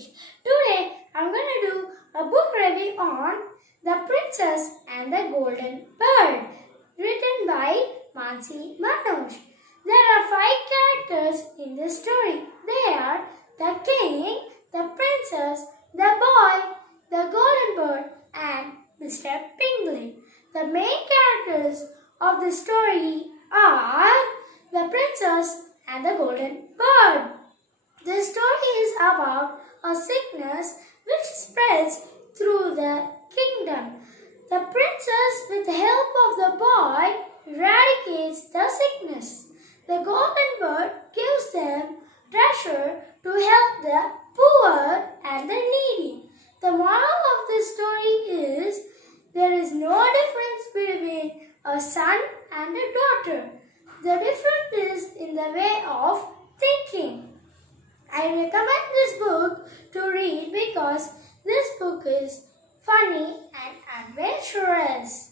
Hitesh. Today I'm going to do a book review on The Princess and the Golden Bird, written by Mansi Manoj. There are 5 characters in this story. They are the king, the princess, the boy, the golden bird, and Mr. Pinguin. The main characters of the story are the princess and the golden bird. The story is about a sickness which spreads through the kingdom. The princess, with the help of the boy, eradicates the sickness. The golden bird gives them treasure to help the poor and the needy. The moral of this story is there is no difference between a son and a daughter. The difference is in the way of thinking. I recommend this book to read because this book is funny and adventurous.